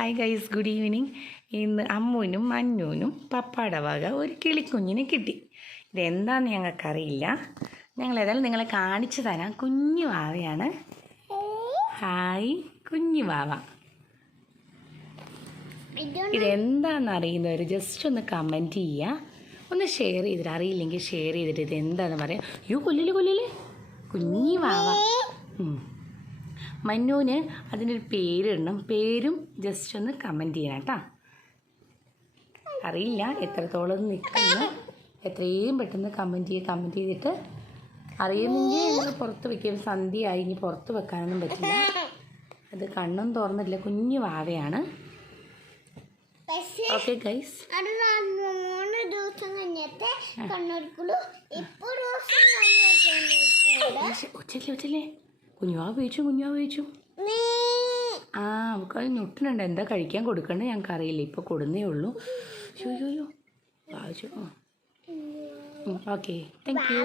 Hi guys, good evening. ഇന്ന് അമ്മുവിനും മന്നുവിനും പപ്പാടെ വക ഒരു കിളിക്കുഞ്ഞിനെ കിട്ടി. ഇതെന്താണെന്ന് ഞങ്ങൾക്കറിയില്ല. ഞങ്ങളേതായാലും നിങ്ങളെ കാണിച്ചു തരാം. കുഞ്ഞു വാവയാണ്. ഹായ് കുഞ്ഞു വാവ. ഇതെന്താണെന്ന് അറിയുന്നവർ ജസ്റ്റ് ഒന്ന് കമൻറ്റ് ചെയ്യുക, ഒന്ന് ഷെയർ ചെയ്തിട്ട്, അറിയില്ലെങ്കിൽ ഷെയർ ചെയ്തിട്ട് ഇതെന്താണെന്ന് പറയാം. കൊല്ലില് കുഞ്ഞു വാവ. മന്നുവിന് അതിനൊരു പേരിടണം. പേരും ജസ്റ്റ് ഒന്ന് കമൻറ്റ് ചെയ്യണം കേട്ടോ. അറിയില്ല എത്രത്തോളം നിൽക്കുന്നു. എത്രയും പെട്ടെന്ന് കമൻറ്റ് ചെയ്തിട്ട് അറിയുന്നെങ്കിൽ പുറത്ത് വയ്ക്കും. സന്ധ്യയായി, ഇനി പുറത്ത് വെക്കാനൊന്നും പറ്റില്ല. അത് കണ്ണും തുറന്നിട്ടില്ല. കുഞ്ഞു വാവയാണ്. Okay guys, ഉച്ചല്ലേ കുഞ്ഞുവാവ് വീഴ്ച്ചു. അവൾക്ക് അത് ഞൊട്ടുന്നുണ്ട്. എന്താ കഴിക്കാൻ കൊടുക്കണ്ടേ ഞങ്ങൾക്ക് അറിയില്ല. ഇപ്പോൾ കൊടുന്നേ ഉള്ളൂ. വായിച്ചു. Okay, thank you.